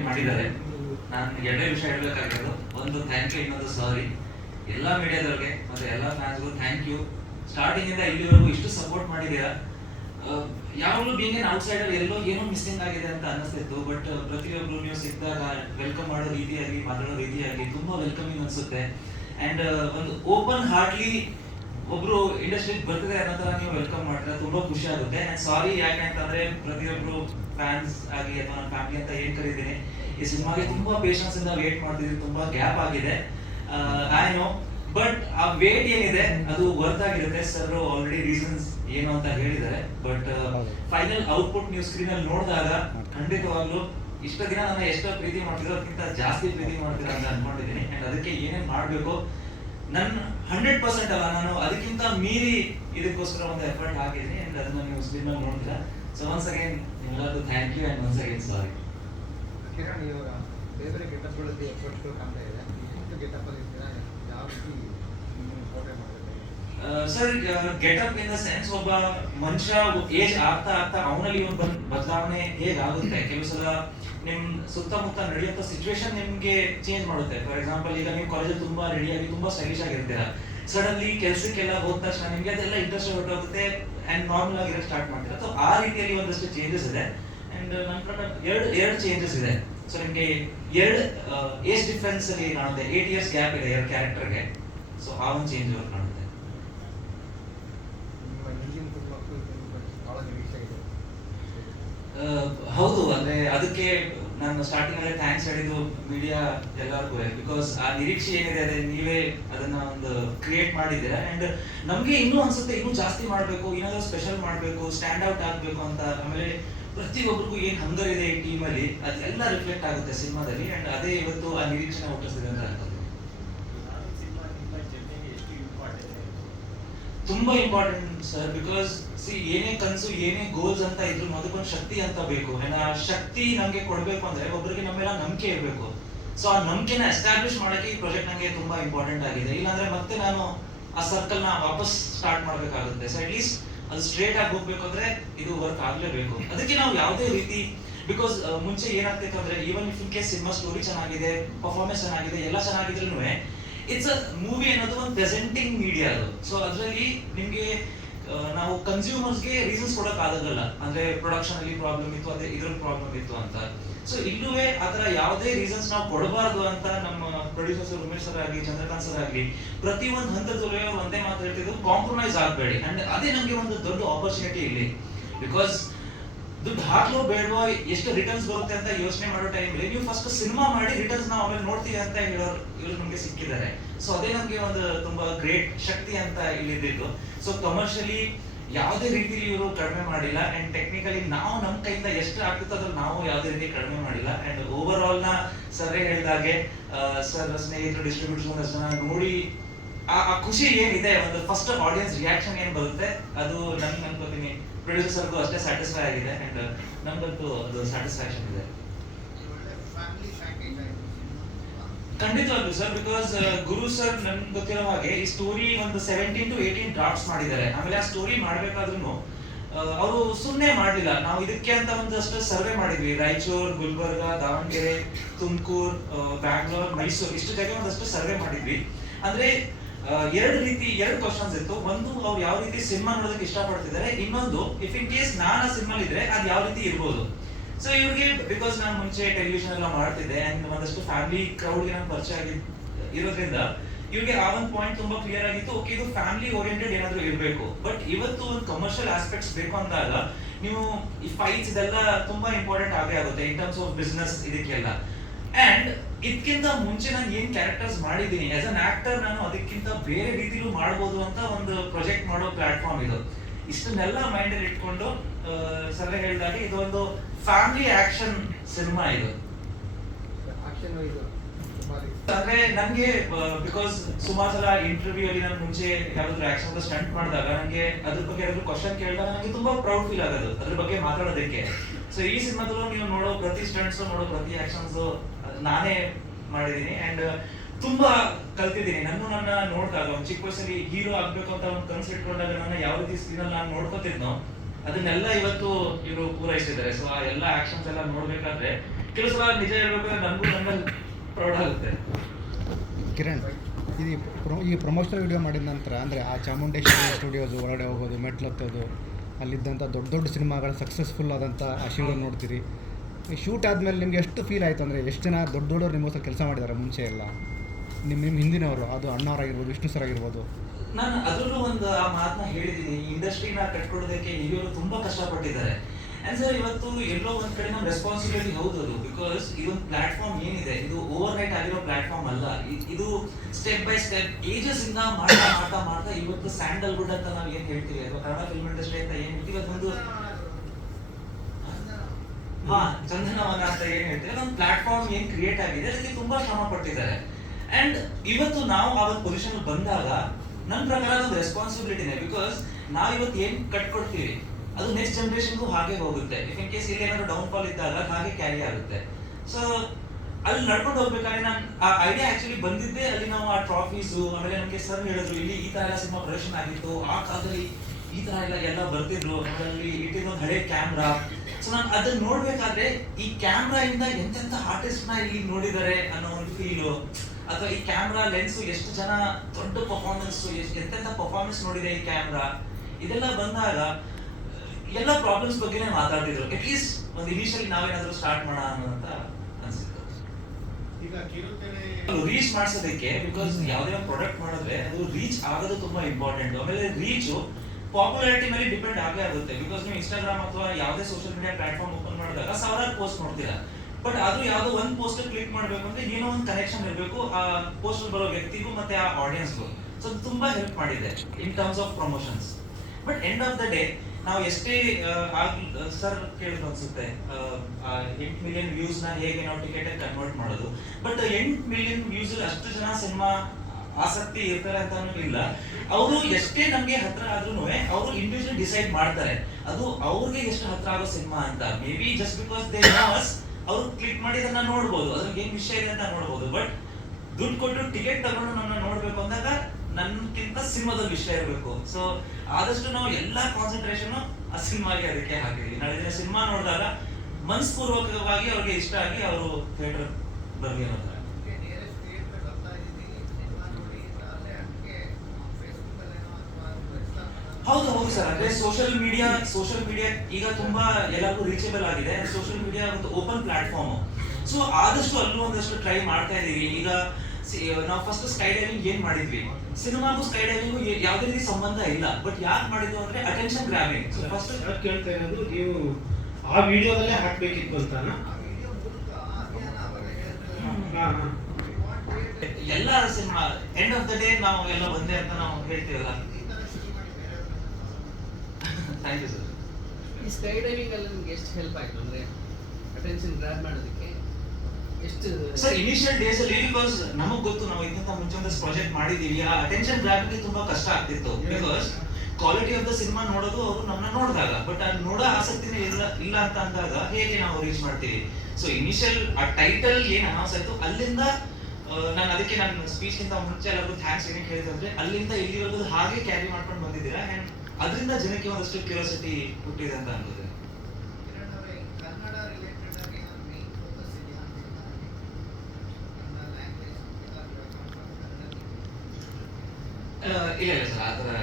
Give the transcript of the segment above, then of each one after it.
ಮಾಡಿದ್ದಾರೆ. ನಾನು ಎರಡೇ ವಿಷಯ ಹೇಳಬೇಕಾಗಿರೋದು. ಒಂದು ಥ್ಯಾಂಕ್ ಯು ಇನ್ನೊಂದು ಸಾರಿ ಎಲ್ಲ ಮೀಡಿಯಾದವ್ರಿಗೆ ಮತ್ತೆ ಎಲ್ಲ ಫ್ಯಾನ್ಸ್ಗೂ ಥ್ಯಾಂಕ್ ಯು ಸ್ಟಾರ್ಟಿಂಗ್ ಇಂದ ಇಲ್ಲಿವರೆಗೂ ಇಷ್ಟು ಸಪೋರ್ಟ್ ಮಾಡಿದ್ದೀರಾ? ಅಹ್, ಯಾವಾಗಲೂ ಬೀಂಗ್ ಏನ್ ಔಟ್ಸೈಡ್ ಅಲ್ಲಿ ಎಲ್ಲೋ ಏನೋ ಮಿಸ್ಸಿಂಗ್ ಆಗಿದೆ ಅಂತ ಅನಿಸ್ತಿತ್ತು ಬಟ್ ಪ್ರತಿಯೊಬ್ರು ನೀವು ಸಿಕ್ಕಿದಾಗ ವೆಲ್ಕಮ್ ಮಾಡೋ ರೀತಿಯಾಗಿ ಮಾತಾಡೋ ರೀತಿಯಾಗಿ ತುಂಬಾ ವೆಲ್ಕಮಿಂಗ್ ಅನ್ಸುತ್ತೆ. ಅಂಡ್ ಒಂದು ಓಪನ್ ಹಾರ್ಟ್ಲಿ ಒಬ್ರು ಇಂಡಸ್ಟ್ರಿಗೆ ಬರ್ತದೆ ಅನ್ನೋ ತರ ನೀವು ವೆಲ್ಕಮ್ ಮಾಡಿದ್ರೆ ತುಂಬಾ ಖುಷಿ ಆಗುತ್ತೆ. ಸಾರಿ ಯಾಕೆ ಅಂತಂದ್ರೆ ಪ್ರತಿಯೊಬ್ರು ಫ್ಯಾನ್ಸ್ ಆಗಿ ಅಥವಾ ನನ್ನ ಫ್ಯಾಮಿಲಿ ಅಂತ ಏನ್ ಕರೀತೀನಿ, ಈ ಸಿನಿಮಾಗೆ ತುಂಬಾ ಪೇಷನ್ಸ್ ಇಂದ ವೇಟ್ ಮಾಡ್ತಿದ್ವಿ ತುಂಬಾ ಗ್ಯಾಪ್ ಆಗಿದೆ. ಐ ಬಟ್ ಆ ವೇಟ್ ಏನಿದೆ, ಅದು ವರ್ತ್ ಆಗಿರುತ್ತೆ. ಸರ್ ಆಲ್ರೆಡಿ ರೀಸನ್ಸ್ ಏನು ಅಂತ ಹೇಳಿದ್ದಾರೆ. ಬಟ್ ಫೈನಲ್ ಔಟ್ಪುಟ್ ನೀವು ಸ್ಕ್ರೀನ್ ಅಲ್ಲಿ ನೋಡಿದಾಗ ಖಂಡಿತವಾಗ್ಲೂ ಇಷ್ಟ ದಿನ ನನ್ನ ಎಷ್ಟೋ ಪ್ರೀತಿ ಮಾಡ್ತಿದ್ರು ಜಾಸ್ತಿ ಪ್ರೀತಿ ಮಾಡ್ತೀರಾ ಅಂತ ಅನ್ಕೊಂಡಿದ್ದೀನಿ. ಅಂಡ್ ಅದಕ್ಕೆ ಏನೇನ್ ಮಾಡ್ಬೇಕು ನನ್ನ ಹಂಡ್ರೆಡ್ ಪರ್ಸೆಂಟ್ ಅಲ್ಲ ನಾನು ಅದಕ್ಕಿಂತ ಮೀರಿ ಇದಕ್ಕೋಸ್ಕರ ಒಂದು ಎಫರ್ಟ್ ಹಾಕಿದ್ದೀನಿ ಅಂಡ್ ಅದನ್ನ ನೀವು ಸ್ಕ್ರೀನ್ ಅಲ್ಲಿ ನೋಡ್ತೀರಾ. ಸೊ ಒನ್ಸ್ ಅಗೇನ್ ನಿಮ್ಮೆಲ್ಲರಿಗೂ thank you and once again sorry Kiran ಇವಾಗ ಬೇರೆ ಬೇರೆ ಗೆಟಪ್ಗಳಲ್ಲಿ ಎಫರ್ಟ್ಗಳು ಕಾಣ್ತಾ ಇದೆ. ಎಷ್ಟು ಗೆಟಪ್ಪಲ್ಲಿ ಇರ್ತೀರಾ ಯಾವ ರೀತಿ sir getup in the sense ಒಬ್ಬ ಮನುಷ್ಯ ಏಜ್ ಆಗ್ತಾ ಆಗ್ತಾ ಅವನಲ್ಲಿ ಒಂದು ಬದಲಾವಣೆ ಹೇಗಾಗುತ್ತೆ? ಕೆಲವು ಸಲ ನಿಮ್ ಸುತ್ತಮುತ್ತ ನಡೆಯುವಂತ ಸಿಚುವೇಶನ್ ನಿಮ್ಗೆ ಚೇಂಜ್ ಮಾಡುತ್ತೆ. ಫಾರ್ ಎಕ್ಸಾಂಪಲ್ ಈಗ ನೀವು ಕಾಲೇಜಲ್ಲಿ ತುಂಬಾ ರೆಡಿಯಾಗಿ ತುಂಬಾ ಸ್ಟೈಲಿಶ್ ಆಗಿರ್ತೀರಾ. ಸಡನ್ಲಿ ಕೆಲ್ಸಕ್ಕೆಲ್ಲ ಹೋದ ತಕ್ಷಣ ನಿಮ್ಗೆ ಅದೆಲ್ಲ ಇಂಟ್ರೆಸ್ಟ್ ಹೊರಟೋಗುತ್ತೆ ಅಂಡ್ ನಾರ್ಮಲ್ ಆಗಿರೋ ಸ್ಟಾರ್ಟ್ ಮಾಡ್ತೀರಾ. ಸೊ ಆ ರೀತಿಯಲ್ಲಿ ಒಂದಷ್ಟು ಚೇಂಜಸ್ ಇದೆ. ಅಂಡ್ ನನ್ನ ಪ್ರಕಾರ ಎರಡು ಎರಡು ಚೇಂಜಸ್ ಇದೆ. ಸೊ ನಿಮ್ಗೆ ಎರಡು ಏಜ್ ಡಿಫ್ರೆನ್ಸ್ ಅಲ್ಲಿ ಕಾಣುತ್ತೆ. ಏಟ್ ಇಯರ್ಸ್ ಗ್ಯಾಪ್ ಇದೆ ಎರಡು ಕ್ಯಾರೆಕ್ಟರ್ಗೆ ಸೊ ಆ ಒಂದು ಚೇಂಜ್ ಕಾಣುತ್ತೆ ನಿಮ್ಮ ಹಿಂದಿನ ತುಂಬ ಭಾಳ ನಿರೀಕ್ಷೆ ಇದೆ ಆ, ಹೌದು, ಅಂದ್ರೆ ಅದಕ್ಕೆ ನಾನು ಸ್ಟಾರ್ಟಿಂಗ್ ಅಲ್ಲೇ ಥ್ಯಾಂಕ್ಸ್ ಹೇಳಿದ್ದು ಮೀಡಿಯಾ ಎಲ್ಲರಿಗೂ ಬಿಕಾಸ್ ಆ ನಿರೀಕ್ಷೆ ಏನಿದೆ ಅದೇ ನೀವೇ ಅದನ್ನ ಒಂದು ಕ್ರಿಯೇಟ್ ಮಾಡಿದ್ದೀರಾ? ಅಂಡ್ ನಮ್ಗೆ ಇನ್ನೂ ಅನ್ಸುತ್ತೆ, ಇನ್ನೂ ಜಾಸ್ತಿ ಮಾಡಬೇಕು, ಏನಾದ್ರು ಸ್ಪೆಷಲ್ ಮಾಡಬೇಕು ಸ್ಟ್ಯಾಂಡ್ ಔಟ್ ಆಗಬೇಕು ಅಂತ. ಆಮೇಲೆ ಪ್ರತಿಯೊಬ್ಬರಿಗೂ ಏನ್ ಹಂಗರ್ ಇದೆ ಈ ಟೀಮ್ ಅಲ್ಲಿ, ಅದೆಲ್ಲ ರಿಫ್ಲೆಕ್ಟ್ ಆಗುತ್ತೆ ಸಿನಿಮಾದಲ್ಲಿ. ಅಂಡ್ ಅದೇ ಇವತ್ತು ಆ ನಿರೀಕ್ಷೆ ಹುಟ್ಟಿಸಿದೆ ಅಂತ ತುಂಬಾ ಇಂಪಾರ್ಟೆಂಟ್ ಸರ್ ಬಿಕಾಸ್ ಸಿ ಏನೇ ಕನಸು, ಏನೇ ಗೋಲ್ಸ್ ಅಂತ ಇದ್ರು ಅದಕ್ಕೊಂದು ಶಕ್ತಿ ಅಂತ ಬೇಕು. ಆ ಶಕ್ತಿ ನಮ್ಗೆ ಕೊಡ್ಬೇಕು ಅಂದ್ರೆ ಒಬ್ಬರಿಗೆ ನಮ್ಮೆಲ್ಲ ನಂಬಿಕೆ ಇರಬೇಕು. ಸೊ ಆ ನಂಬಿಕೆನ ಎಸ್ಟಾಬ್ಲಿಷ್ ಮಾಡಕ್ಕೆ ಈ ಪ್ರಾಜೆಕ್ಟ್ ನಂಗೆ ತುಂಬಾ ಇಂಪಾರ್ಟೆಂಟ್ ಆಗಿದೆ. ಇಲ್ಲಾಂದ್ರೆ ಮತ್ತೆ ನಾನು ಆ ಸರ್ಕಲ್ನ ವಾಪಸ್ ಸ್ಟಾರ್ಟ್ ಮಾಡ್ಬೇಕಾಗುತ್ತೆ. ಸೊ ಅಟ್ಲೀಸ್ಟ್ ಅದು ಸ್ಟ್ರೇಟ್ ಆಗಿ ಹೋಗ್ಬೇಕು ಅಂದ್ರೆ ಇದು ವರ್ಕ್ ಆಗ್ಲೇಬೇಕು. ಅದಕ್ಕೆ ನಾವು ಯಾವುದೇ ರೀತಿ ಬಿಕಾಸ್ ಮುಂಚೆ ಏನಾಗ್ತಿತ್ತು ಅಂದ್ರೆ even if in case cinema story ಚೆನ್ನಾಗಿದೆ ಪರ್ಫಾರ್ಮೆನ್ಸ್ ಚೆನ್ನಾಗಿದೆ, ಎಲ್ಲ ಚೆನ್ನಾಗಿದ್ರು ಇಟ್ಸ್ ಅ ಮೂವಿ ಅನ್ನೋದು ಒಂದು ಪ್ರೆಸೆಂಟಿಂಗ್ ಮೀಡಿಯಾ ಅದು. ಸೊ ಅದರಲ್ಲಿ ನಿಮಗೆ ನಾವು ಕನ್ಸ್ಯೂಮರ್ಸ್ಗೆ ರೀಸನ್ಸ್ ಕೊಡಕ್ ಆಗೋದಲ್ಲ. ಅಂದ್ರೆ ಪ್ರೊಡಕ್ಷನ್ ಅಲ್ಲಿ ಪ್ರಾಬ್ಲಮ್ ಇತ್ತು ಅದೇ ಇದ್ರಲ್ಲಿ ಪ್ರಾಬ್ಲಮ್ ಇತ್ತು ಅಂತ. ಸೊ ಇಲ್ಲೂ ಆತರ ಯಾವುದೇ ರೀಸನ್ಸ್ ನಾವು ಕೊಡಬಾರ್ದು ಅಂತ ನಮ್ಮ ಪ್ರೊಡ್ಯೂಸರ್ಸ್ ಉಮೇಶ್ ಸರ್ ಆಗಲಿ, ಚಂದ್ರಕಾಂತ್ ಸರ್ ಆಗಲಿ ಪ್ರತಿ ಒಂದು ಹಂತದಲ್ಲಿ ಒಂದೇ ಮಾತು ಹೇಳ್ತಿದ್ರು ಕಾಂಪ್ರಮೈಸ್ ಆಗಬೇಡಿ. ಅಂಡ್ ಅದೇ ನಮಗೆ ಒಂದು ದೊಡ್ಡ ಆಪರ್ಚುನಿಟಿ ಇಲ್ಲಿ. ಬಿಕಾಸ್ ದುಡ್ಡು ಹಾಕ್ಲೋ ಬೇಡವೋ, ಎಷ್ಟು ರಿಟರ್ನ್ಸ್ ಬರುತ್ತೆ ಅಂತ ಯೋಚನೆ ಮಾಡೋ ಟೈಮಲ್ಲಿ ನೀವು ಫಸ್ಟ್ ಸಿನಿಮಾ ಮಾಡಿ ರಿಟರ್ನ್ಸ್ ನಾವು ಆಮೇಲೆ ನೋಡ್ತೀವಿ ಅಂತ ಹೇಳೋರು, ಇವರು ನಮಗೆ ಸಿಕ್ಕಿದ್ದಾರೆ. ಸೊ ಅದೇ ನಮಗೆ ಒಂದು ತುಂಬಾ ಗ್ರೇಟ್ ಶಕ್ತಿ ಅಂತ ಇಲ್ಲಿದ್ದು ಸೊ ಕಮರ್ಷಿಯಲಿ ಯಾವುದೇ ರೀತಿಲಿ ಇವರು ಕಡಿಮೆ ಮಾಡಿಲ್ಲ ಅಂಡ್ ಟೆಕ್ನಿಕಲಿ ನಾವು ನಮ್ಮ ಕೈಯಿಂದ ಎಷ್ಟು ಆಗ್ತಿತ್ತು ಅದ್ರಲ್ಲಿ ನಾವು ಯಾವುದೇ ರೀತಿ ಕಡಿಮೆ ಮಾಡಿಲ್ಲ. ಅಂಡ್ ಓವರ್ ಆಲ್ನ ಸರ್ ಹೇಳಿದಾಗೆ ಸರ್, ಸ್ನೇಹಿತರು ಡಿಸ್ಟ್ರಿಬ್ಯೂಟರ್ಸ್ ನೋಡಿ ಆ ಖುಷಿ ಏನಿದೆ? ಒಂದು ಫಸ್ಟ್ ಆಡಿಯನ್ಸ್ ರಿಯಾಕ್ಷನ್ ಏನ್ ಬರುತ್ತೆ? ಅದು ನನ್ಗೆ ಅನ್ಕೋತೀನಿ. ಪ್ರೊಡ್ಯೂಸರ್ಗೂ ಅಷ್ಟೇ ಸ್ಯಾಟಿಸ್ಫೈ ಆಗಿದೆ ಅಂಡ್ ನಮ್ಗಂತೂ ಅದು ಸ್ಯಾಟಿಸ್ಫ್ಯಾಕ್ಷನ್ ಇದೆ. ಖಂಡಿತವಾಗ್ಲು ಸರ್ ಬಿಕಾಸ್ ಗುರು ಸರ್ ನನ್ಗೆ ಗೊತ್ತಿರೋ ಹಾಗೆ ಈ ಸ್ಟೋರಿ ಒಂದು ಸೆವೆಂಟೀನ್ ಟು ಏಯ್ಟೀನ್ ಡ್ರಾಫ್ಟ್ಸ್ ಮಾಡಿದ್ದಾರೆ. ಆಮೇಲೆ ಆ ಸ್ಟೋರಿ ಮಾಡ್ಬೇಕಾದ್ರೂ ಅವರು ಸುಮ್ಮನೆ ಮಾಡಲಿಲ್ಲ. ನಾವು ಇದಕ್ಕೆ ಅಂತ ಒಂದಷ್ಟು ಸರ್ವೆ ಮಾಡಿದ್ವಿ. ರಾಯಚೂರ್, ಗುಲ್ಬರ್ಗ, ದಾವಣಗೆರೆ, ತುಮಕೂರು ಬ್ಯಾಂಗ್ಳೂರ್, ಮೈಸೂರು ಇಷ್ಟು ಜಾಗ ಒಂದಷ್ಟು ಸರ್ವೆ ಮಾಡಿದ್ವಿ. ಅಂದ್ರೆ ಎರಡು ರೀತಿ, ಎರಡು ಕ್ವಶನ್ಸ್ ಇತ್ತು. ಒಂದು, ಅವ್ರು ಯಾವ ರೀತಿ ಸಿನಿಮಾ ನೋಡೋದಕ್ಕೆ ಇಷ್ಟಪಡ್ತಿದ್ದಾರೆ. ಇನ್ನೊಂದು ಇಫ್ ಇನ್ ಕೇಸ್ ನಾನು ಸಿನಿಮಾ ಇದ್ರೆ ಅದು ಯಾವ ರೀತಿ ಇರ್ಬೋದು. ಸೊ ಇವ್ರಿಗೆ ಬಿಕಾಸ್ ನಾನು ಮುಂಚೆ ಟೆಲಿವಿಷನ್ ಎಲ್ಲ ಮಾಡ್ತಿದ್ದೆ ಅಂಡ್ ಒಂದಷ್ಟು ಫ್ಯಾಮಿಲಿ ಕ್ರೌಡ್ಗೆ ನಾನು ಪರಿಚಯ ಆಗಿ, ಇರೋದ್ರಿಂದ, ಇವ್ರಿಗೆ ಆ ಒಂದು ಪಾಯಿಂಟ್ ತುಂಬಾ ಕ್ಲಿಯರ್ ಆಗಿತ್ತು. ಓಕೆ ಇದು ಫ್ಯಾಮಿಲಿ ಓರಿಯೆಂಟೆಡ್ ಏನಾದ್ರು ಇರಬೇಕು. ಬಟ್ ಇವತ್ತು ಒಂದು ಕಮರ್ಷಿಯಲ್ ಆಸ್ಪೆಕ್ಟ್ಸ್ ಬೇಕು ಅಂದಾಗ, ನೀವು ಈ ಫೈಟ್ಸ್ ಇದೆಲ್ಲ ತುಂಬಾ ಇಂಪಾರ್ಟೆಂಟ್ ಆಗೇ ಆಗುತ್ತೆ ಇನ್ ಟರ್ಮ್ಸ್ ಆಫ್ ಬಿಸ್ನೆಸ್ ಇದಕ್ಕೆಲ್ಲ. ಅಂಡ್ ಇದಕ್ಕಿಂತ ಮುಂಚೆ ನಾನು ಏನ್ ಕ್ಯಾರೆಕ್ಟರ್ಸ್ ಮಾಡಿದ್ದೀನಿ? ಆಸ್ ಅನ್ ಆಕ್ಟರ್ ನಾನು ಅದಕ್ಕಿಂತ ಬೇರೆ ರೀತಿಲೂ ಮಾಡ್ಬೋದು ಅಂತ ಒಂದು ಪ್ರೊಜೆಕ್ಟ್ ಮಾಡೋ ಪ್ಲಾಟ್ಫಾರ್ಮ್ ಇದು. ಇಷ್ಟನ್ನೆಲ್ಲ ಮೈಂಡ್ ಅಲ್ಲಿ ಇಟ್ಕೊಂಡು ಸರ್ ಹೇಳಿದಾಗ ಇದೊಂದು ಫ್ಯಾಮಿಲಿ ಆಕ್ಷನ್ ಸಿನಿಮಾ ಇದು. ಅಂದ್ರೆ ನಂಗೆ ಬಿಕಾಸ್ ಸುಮಾರು ಸಲ ಇಂಟರ್ವ್ಯೂ ಅಲ್ಲಿ ನಾನು ಮುಂಚೆ ಯಾವ್ದಾದ್ರು ಆಕ್ಷನ್ ಸ್ಟಂಟ್ ಮಾಡಿದಾಗ ನನಗೆ ಅದ್ರ ಬಗ್ಗೆ ಯಾರಾದ್ರೂ ಕ್ವಶನ್ ಕೇಳಿದಾಗ ನನಗೆ ತುಂಬಾ ಪ್ರೌಡ್ ಫೀಲ್ ಆಗೋದು ಅದ್ರ ಬಗ್ಗೆ ಮಾತಾಡೋದಕ್ಕೆ. ಸೊ ಈ ಸಿನಿಮಾದಲ್ಲೂ ನೀವು ನೋಡೋ ಪ್ರತಿ ಸ್ಟಂಟ್ಸ್ ನೋಡೋ ಪ್ರತಿ ಆಕ್ಷನ್ಸ್ ನಾನೇ ಮಾಡಿದ್ದೀನಿ ಅಂಡ್ ತುಂಬಾ ಕಲ್ತಿದ್ದೀನಿ. ನಾನು ನನ್ನ ನೋಡಿದಾಗ, ಒಂದು ಚಿಕ್ಕ ವಯಸ್ಸಲ್ಲಿ ಹೀರೋ ಆಗ್ಬೇಕು ಅಂತ ಒಂದು ಕನಸು ಇಟ್ಕೊಂಡಾಗ ನನ್ನ ಯಾವ ರೀತಿ ಸ್ಕ್ರೀನ್ ಅಲ್ಲಿ ನಾನು ನೋಡ್ಕೋತಿದ್ನೋ, ಅದನ್ನೆಲ್ಲ ಇವತ್ತು ಇವರು ಪೂರೈಸಿದ್ದಾರೆ. ಸೊ ಆ ಎಲ್ಲ ಆಕ್ಷನ್ಸ್ ಎಲ್ಲ ನೋಡ್ಬೇಕಾದ್ರೆ ಕೆಲಸ ನಿಜ ಹೇಳ್ಬೇಕಾದ್ರೆ ನನಗೂ ನನ್ನಲ್ಲಿ ಪ್ರೌಡ್ ಆಗುತ್ತೆ. ಕಿರಣ್, ಇದು ಈ ಪ್ರಮೋಷನಲ್ ವಿಡಿಯೋ ಮಾಡಿದ ನಂತರ, ಅಂದರೆ ಆ ಚಾಮುಂಡೇಶ್ವರಿ ಸ್ಟುಡಿಯೋಸ್ ಹೊರಗಡೆ ಹೋಗೋದು, ಮೆಟ್ಲು ಹತ್ತೋದು, ಅಲ್ಲಿದ್ದಂಥ ದೊಡ್ಡ ದೊಡ್ಡ ಸಿನಿಮಾಗಳ ಸಕ್ಸಸ್ಫುಲ್ ಆದಂಥ ಆ ನೋಡ್ತೀರಿ. ಈ ಶೂಟ್ ಆದಮೇಲೆ ನಿಮ್ಗೆ ಎಷ್ಟು ಫೀಲ್ ಆಯಿತು ಅಂದರೆ ಎಷ್ಟು ಜನ ದೊಡ್ಡ ದೊಡ್ಡವ್ರು ನಿಮಗೋಸ್ಕರ ಕೆಲಸ ಮಾಡಿದ್ದಾರೆ ಮುಂಚೆ ಎಲ್ಲ? ನಿಮ್ಮ ನಿಮ್ಮ ಹಿಂದಿನವರು, ಅದು ಅಣ್ಣವರಾಗಿರ್ಬೋದು ವಿಷ್ಣು ಸರ್ ಆಗಿರ್ಬೋದು. ನಾನು ಅದರಲ್ಲೂ ಒಂದು ಆ ಮಾತನ್ನ ಹೇಳಿದ್ದೀನಿ. ಈ ಇಂಡಸ್ಟ್ರಿನ ಕಟ್ಕೊಡೋದಕ್ಕೆ ಇವರು ತುಂಬಾ ಕಷ್ಟಪಟ್ಟಿದ್ದಾರೆ. ಅಂಡ್ ಸರ್ ಇವತ್ತು ಎಲ್ಲೋ ಒಂದ್ ಕಡೆ ನಮ್ಮ ರೆಸ್ಪಾನ್ಸಿಬಿಲಿಟಿ ಹೌದು ಅದು ಬಿಕಾಸ್ ಇದೊಂದು ಪ್ಲಾಟ್ಫಾರ್ಮ್ ಏನಿದೆ? ಇದು ಓವರ್ ನೈಟ್ ಆಗಿರೋ ಪ್ಲಾಟ್ಫಾರ್ಮ್ ಅಲ್ಲ. ಇದು ಸ್ಟೆಪ್ ಬೈ ಸ್ಟೆಪ್ ಏಜಸ್ ಇಂದ ಮಾಡ್ತಾ ಮಾಡ್ತಾ ಮಾಡ್ತಾ ಇವತ್ತು ಸ್ಯಾಂಡಲ್ವುಡ್ ಅಂತ ನಾವು ಏನ್ ಹೇಳ್ತೀವಿ? ಅಥವಾ ಕನ್ನಡ ಫಿಲ್ಮ್ ಇಂಡಸ್ಟ್ರಿ ಅಂತ ಏನ್ ಹೇಳ್ತೀವಿ? ಅದೊಂದು ಹಾ, ಚಂದನವನ ಅಂತ ಏನ್ ಹೇಳ್ತೀವಿ ಅದೊಂದು ಪ್ಲಾಟ್ಫಾರ್ಮ್ ಏನ್ ಕ್ರಿಯೇಟ್ ಆಗಿದೆ, ಅದಕ್ಕೆ ತುಂಬಾ ಶ್ರಮ ಪಟ್ಟಿದ್ದಾರೆ. ಅಂಡ್ ಇವತ್ತು ನಾವು ಒಂದು ಪೊಸಿಷನ್ ಬಂದಾಗ ನನ್ನ ಪ್ರಕಾರ ಅದೊಂದು ರೆಸ್ಪಾನ್ಸಿಬಿಲಿಟಿನೇ ಬಿಕಾಸ್ ನಾವು ಇವತ್ತು ಏನ್ ಕಟ್ಕೊಡ್ತೀವಿ ಅದು ನೆಕ್ಸ್ಟ್ ಜನರೇಷನ್ಗೂ ಹಾಗೆ ಹೋಗುತ್ತೆ. ಇಫ್ ಇನ್ ಕೇಸ್ ಇಲ್ಲಿ ಏನಾದ್ರು ಡೌನ್ ಫಾಲ್ ಇದ್ದಾಗ ಹಾಗೆ ಕ್ಯಾರಿ ಆಗುತ್ತೆ. ಸೊ ಅಲ್ಲಿ ನಡ್ಕೊಂಡು ಹೋಗ್ಬೇಕಾದ್ರೆ ನಾನು ಆ ಐಡಿಯಾ ಆಕ್ಚುಲಿ ಬಂದಿದ್ದೆ ಅಲ್ಲಿ ನಾವು ಆ ಟ್ರಾಫೀಸ್ ಆಮೇಲೆ ನಮಗೆ ಸರ್ ಹೇಳಿದ್ರು, ಇಲ್ಲಿ ಈ ತರ ಎಲ್ಲ ಸಿನಿಮಾ ಪ್ರದರ್ಶನ ಆಗಿತ್ತು, ಆ ಕಾಲದಲ್ಲಿ ಈ ತರ ಎಲ್ಲ ಎಲ್ಲ ಬರ್ತಿದ್ರು ಅದರಲ್ಲಿ ಅಲ್ಲಿ ಇಟ್ಟಿದ್ದೊಂದು ಹಳೆ ಕ್ಯಾಮ್ರಾ ಸೊ ನಾನು ಅದನ್ನ ನೋಡ್ಬೇಕಾದ್ರೆ ಈ ಕ್ಯಾಮ್ರಾ ಇಂದ ಎಂತೆಂತ ಆರ್ಟಿಸ್ಟ್ನ ಇಲ್ಲಿ ನೋಡಿದ್ದಾರೆ ಅನ್ನೋ ಒಂದು ಫೀಲು ಅಥವಾ ಈ ಕ್ಯಾಮ್ರಾ ಲೆನ್ಸ್ ಎಷ್ಟು ಜನ ದೊಡ್ಡ ಪರ್ಫಾರ್ಮೆನ್ಸ್ ಎಂತೆಂತ ಪರ್ಫಾರ್ಮೆನ್ಸ್ ನೋಡಿದೆ ಈ ಕ್ಯಾಮ್ರಾ ಇದೆಲ್ಲ ಬಂದಾಗ ಎಲ್ಲ ಪ್ರಾಬ್ಲಮ್ಸ್ ಬಗ್ಗೆನೇ ಮಾತಾಡ್ತಿದ್ರು. ಅಟ್ ಲೀಸ್ಟ್ ಒಂದು ಇನಿಷಿಯಲಿ ನಾವೇನಾದ್ರೂ ಸ್ಟಾರ್ಟ್ ಮಾಡೋಣ ಅಂತ ಅನ್ಸಿತ್ತು. ರೀಚ್ ಮಾಡ್ಸೋದಕ್ಕೆ ಬಿಕಾಸ್ ಯಾವುದೇ ಒಂದು ಪ್ರಾಡಕ್ಟ್ ಮಾಡಿದ್ರೆ ಅದು ರೀಚ್ ಆಗೋದು ತುಂಬಾ ಇಂಪಾರ್ಟೆಂಟ್ ಆಮೇಲೆ ರೀಚ್ ಪಾಪ್ಯುಲಾರಿಟಿ ಮೇಲೆ ಡಿಪೆಂಡ್ ಆಗೇ ಆಗುತ್ತೆ ಬಿಕಾಸ್ ನೀವು ಇನ್ಸ್ಟಾಗ್ರಾಮ್ ಅಥವಾ ಯಾವುದೇ ಸೋಷಿಯಲ್ ಮೀಡಿಯಾ ಪ್ಲಾಟ್ಫಾರ್ಮ್ ಓಪನ್ ಮಾಡಿದಾಗ ಸಾವಿರಾರು ಪೋಸ್ಟ್ ನೋಡ್ತೀರಾ. ಬಟ್ ಅದು ಯಾವುದೋ ಒಂದು ಪೋಸ್ಟ್ ಕ್ಲಿಕ್ ಮಾಡಬೇಕು ಅಂದ್ರೆ ಏನೋ ಒಂದು ಕನೆಕ್ಷನ್ ಇರಬೇಕು ಆ ಪೋಸ್ಟ್ ಬರೋ ವ್ಯಕ್ತಿಗೂ ಮತ್ತೆ ಆ ಆಡಿಯನ್ಸ್ಗೂ ಸೊ ತುಂಬಾ ಹೆಲ್ಪ್ ಮಾಡಿದೆ in terms of promotions but end of the day ನಾವು ಎಷ್ಟೇ ಸರ್ ಕೇಳಿದ್ರು ಅನ್ಸುತ್ತೆ ಎಂಟು ಮಿಲಿಯನ್ ವ್ಯೂಸ್ನ ಹೇಗೆ ನಾವು ಟಿಕೆಟ್ ಕನ್ವರ್ಟ್ ಮಾಡೋದು. ಬಟ್ ಎಂಟು ಮಿಲಿಯನ್ ವ್ಯೂಸ್ ಅಷ್ಟು ಜನ ಸಿನಿಮಾ ಆಸಕ್ತಿ ಇರ್ತಾರೆ ಅಂತ ಇಲ್ಲ ಅವರು ಎಷ್ಟೇ ನಮ್ಗೆ ಹತ್ರ ಆದ್ರೂ ಅವರು ಇಂಡಿವಿಜುವಲ್ ಡಿಸೈಡ್ ಮಾಡ್ತಾರೆ. ಅದು ಅವ್ರಿಗೆ ಎಷ್ಟು ಹತ್ರ ಆಗೋ ಸಿನಿಮಾ ಅಂತ. Maybe just because they knows ಅವ್ರು ಕ್ಲಿಕ್ ಮಾಡಿ ಅದನ್ನ ನೋಡ್ಬೋದು. ಅದ್ರಲ್ಲಿ ಏನ್ ವಿಷಯ ಇದೆ ಅಂತ ನೋಡ್ಬೋದು. ಬಟ್ ದುಡ್ಡು ಕೊಟ್ಟು ಟಿಕೆಟ್ ತಗೊಂಡು ನನ್ನ ನೋಡ್ಬೇಕು ಅಂದಾಗ ನನ್ಕಿಂತ ಸಿನಿಮಾದ ವಿಷಯ ಇರಬೇಕು. ಸೊ ಆದಷ್ಟು ನಾವು ಎಲ್ಲಾ ಕಾನ್ಸಂಟ್ರೇಷನ್ ಆ ಸಿನಿಮಾಗೆ ಅದಕ್ಕೆ ಹಾಕಿದ್ವಿ. ನಾಳೆ ಸಿನಿಮಾ ನೋಡಿದಾಗ ಮನಸ್ಪೂರ್ವಕವಾಗಿ ಅವ್ರಿಗೆ ಇಷ್ಟ ಆಗಿ ಅವರು ಥಿಯೇಟರ್ ಬರ್ಲಿ ಅನ್ನೋ ಥರ ನಿಯರೆಸ್ಟ್ ಥಿಯೇಟರ್ ಬರ್ತಾ ಇದ್ದೀವಿ ಸಿನಿಮಾ ನೋಡಿ ಅಲ್ಲೇ ಹಂಗೆ ಫೇಸ್ಬುಕ್ ಅಲ್ಲೇನೋ ಅಥವಾ ಹೌದು ಹೌದು ಸರ್. ಅಂದ್ರೆ ಸೋಷಿಯಲ್ ಮೀಡಿಯಾ ಸೋಷಿಯಲ್ ಮೀಡಿಯಾ ಈಗ ತುಂಬಾ ಎಲ್ಲರಿಗೂ ರೀಚೇಬಲ್ ಆಗಿದೆ. ಸೋಷಿಯಲ್ ಮೀಡಿಯಾ ಒಂದು ಓಪನ್ ಪ್ಲಾಟ್ಫಾರ್ಮ್ ಸೊ ಆದಷ್ಟು ಅಲ್ಲೂ ಒಂದಷ್ಟು ಟ್ರೈ ಮಾಡ್ತಾ ಇದೀವಿ ಈಗ ನಾವು ಫಸ್ಟ್ ಸ್ಕೈ ಡೈವಿಂಗ್ ಏನ್ ಮಾಡಿದ್ವಿ? ಸಿನಿಮಾಗೂ ಸ್ಕೈ ಡೈವಿಂಗ್ ಯಾವುದೇ ರೀತಿ ಸಂಬಂಧ ಇಲ್ಲ. ಬಟ್ ಯಾಕೆ ಮಾಡಿದ್ವಿ ಅಂದ್ರೆ ಅಟೆನ್ಷನ್ ಗ್ರಾಮಿಂಗ್ ಸೊ ಫಸ್ಟ್ ಕೇಳ್ತಾ ಇರೋದು ನೀವು ಆ ವಿಡಿಯೋದಲ್ಲೇ ಹಾಕ್ಬೇಕಿತ್ತು ಅಂತಾನ. ಎಲ್ಲ cinema end of the day ನಾವು ಎಲ್ಲ ಒಂದೇ ಅಂತ ನಾವು ಹೇಳ್ತೀವಲ್ಲ. ಥ್ಯಾಂಕ್ ಯು ಸರ್ ಈ ಸ್ಕೈ ಡೈವಿಂಗ್ ಅಲ್ಲಿ ನಿಮ್ಗೆ ಎಷ್ಟು ಹೆಲ್ಪ್ ಆಯ್ತು ಅಂದ್ರೆ ಅಟೆನ್ಷನ್ ಗ್ರ್ಯಾಬ್ ಮಾಡೋದಕ್ಕೆ ಎಷ್ಟು ಸರ್ ಇನಿಷಿಯಲ್ ಡೇಸ್ ಅಲ್ಲಿ ಬಿಕಾಸ್ ನಮಗ್ ಗೊತ್ತು ನಾವು ಇದಕ್ಕಿಂತ ಮುಂಚೆ ಒಂದಷ್ಟು ಪ್ರಾಜೆಕ್ಟ್ ಮಾಡಿದೀವಿ ಆ ಅಟೆನ್ಷನ್ ಗ್ರಾಬಿಂಗ್ ತುಂಬಾ ಕಷ್ಟ ಆಗ್ತಿತ್ತು. Because quality of the cinema ನೋಡೋದು ಅವರು ನಮ್ಮನ್ನ ನೋಡಿದಾಗ. ಬಟ್ ಅಲ್ಲಿ ನೋಡೋ ಆಸಕ್ತಿನೇ ಇಲ್ಲ ಇಲ್ಲ ಅಂತ ಅಂದಾಗ ಹೇಗೆ ನಾವು ರೀಚ್ ಮಾಡ್ತೀವಿ ಸೊ ಇನಿಷಿಯಲ್ ಆ ಟೈಟಲ್ ಏನ್ ಅನೌನ್ಸ್ ಆಯ್ತು ಅಲ್ಲಿಂದ ನಾನು ಅದಕ್ಕೆ ನನ್ನ ಸ್ಪೀಚ್ ಗಿಂತ ಮುಂಚೆ ಎಲ್ಲರಿಗೂ ಥ್ಯಾಂಕ್ಸ್ ಏನಕ್ಕೆ ಹೇಳಿದ್ರೆ ಅಲ್ಲಿಂದ ಇಲ್ಲಿವರೆಗೂ ಹಾಗೆ ಕ್ಯಾರಿ ಮಾಡ್ಕೊಂಡು ಬಂದಿದ್ದೀರಾ? ಅಂಡ್ ಅದರಿಂದ ಜನಕ್ಕೆ ಒಂದಷ್ಟು ಕ್ಯೂರಿಯಾಸಿಟಿ ಹುಟ್ಟಿದೆ ಅಂತ ಅನ್ಸುತ್ತೆ ಇಲ್ಲ ಇಲ್ಲ ಸರ್ ಆ ಥರ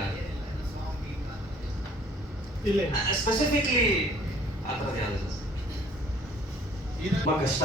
ಇಲ್ಲ ಸ್ಪೆಸಿಫಿಕ್ಲಿ ಆ ಥರದ್ದು ಯಾವುದಿಲ್ಲ ಸರ್? ತುಂಬಾ ಕಷ್ಟ.